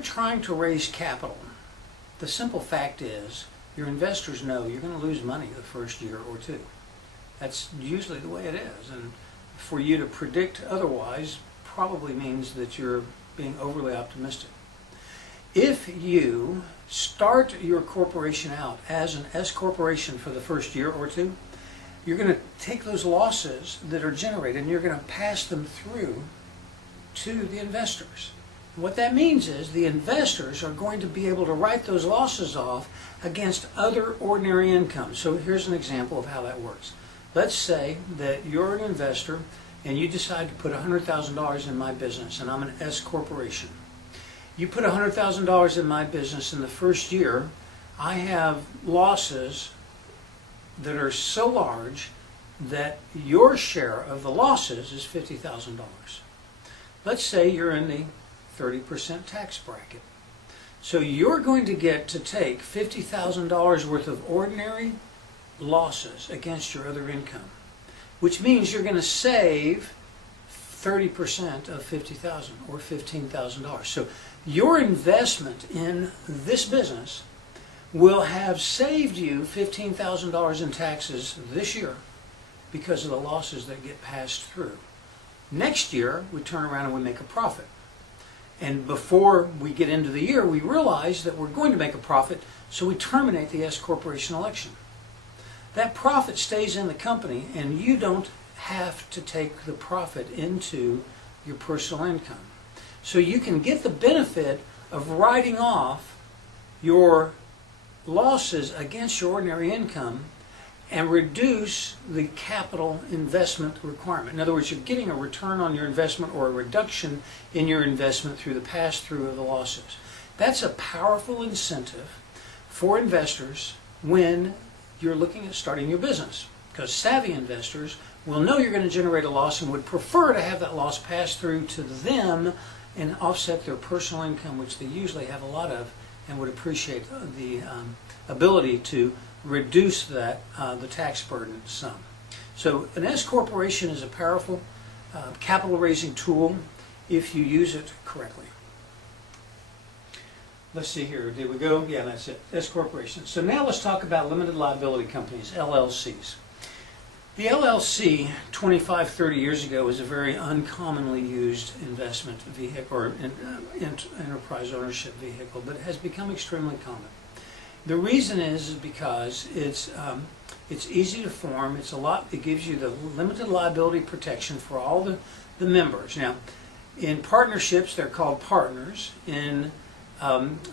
you're trying to raise capital, the simple fact is your investors know you're going to lose money the first year or two. That's usually the way it is, and for you to predict otherwise probably means that you're being overly optimistic. If you start your corporation out as an S corporation for the first year or two, you're going to take those losses that are generated and you're going to pass them through to the investors. What that means is the investors are going to be able to write those losses off against other ordinary income. So here's an example of how that works. Let's say that you're an investor and you decide to put $100,000 in my business, and I'm an S corporation. You put $100,000 in my business in the first year, I have losses that are so large that your share of the losses is $50,000. Let's say you're in the 30% tax bracket. So you're going to get to take $50,000 worth of ordinary losses against your other income, which means you're going to save 30% of $50,000 or $15,000. So your investment in this business will have saved you $15,000 in taxes this year because of the losses that get passed through. Next year, we turn around and we make a profit. And before we get into the year, we realize that we're going to make a profit, so we terminate the S corporation election. That profit stays in the company, and you don't have to take the profit into your personal income. So you can get the benefit of writing off your losses against your ordinary income and reduce the capital investment requirement. In other words, you're getting a return on your investment or a reduction in your investment through the pass-through of the losses. That's a powerful incentive for investors when you're looking at starting your business, because savvy investors will know you're going to generate a loss and would prefer to have that loss pass through to them and offset their personal income, which they usually have a lot of, and would appreciate the ability to reduce that the tax burden some. So an S corporation is a powerful capital raising tool if you use it correctly. Let's see here, did we go? Yeah, that's it, S corporation. So now let's talk about limited liability companies, LLCs. The LLC 25, 30 years ago was a very uncommonly used investment vehicle or enterprise ownership vehicle, but it has become extremely common. The reason is because it's easy to form. It gives you the limited liability protection for all the members. Now, in partnerships, they're called partners. In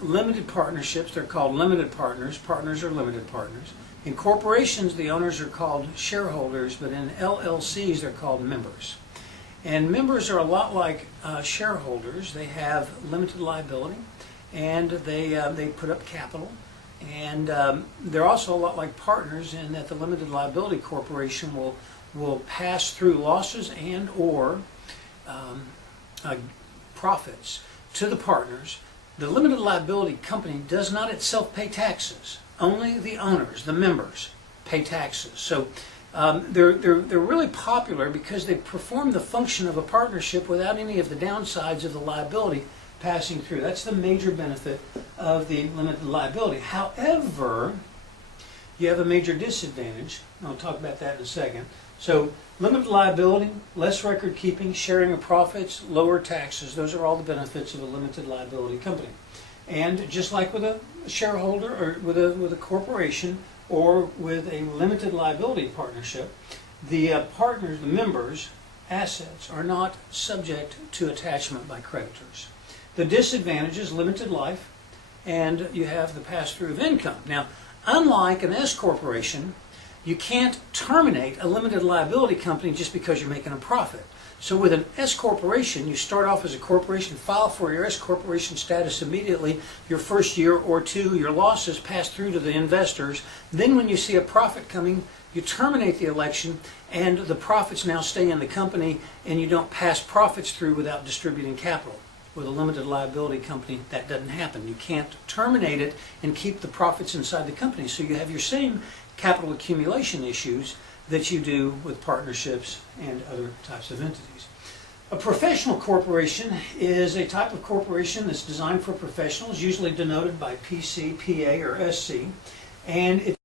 limited partnerships, they're called limited partners. Partners are limited partners. In corporations, the owners are called shareholders, but in LLCs, they're called members. And members are a lot like shareholders. They have limited liability, and they put up capital. And they're also a lot like partners in that the limited liability corporation will pass through losses and or profits to the partners. The limited liability company does not itself pay taxes. Only the owners, the members, pay taxes. So they're really popular because they perform the function of a partnership without any of the downsides of the liability passing through. That's the major benefit of the limited liability. However, you have a major disadvantage. I'll talk about that in a second. So limited liability, less record keeping, sharing of profits, lower taxes. Those are all the benefits of a limited liability company. And just like with a shareholder or with a corporation or with a limited liability partnership, the partners, the members' assets are not subject to attachment by creditors. The disadvantage is limited life, and you have the pass-through of income. Now, unlike an S corporation, you can't terminate a limited liability company just because you're making a profit. So with an S corporation, you start off as a corporation, file for your S corporation status immediately. Your first year or two, your losses pass through to the investors. Then when you see a profit coming, you terminate the election, and the profits now stay in the company, and you don't pass profits through without distributing capital. With a limited liability company, that doesn't happen. You can't terminate it and keep the profits inside the company. So you have your same capital accumulation issues that you do with partnerships and other types of entities. A professional corporation is a type of corporation that's designed for professionals, usually denoted by PC, PA, or SC, and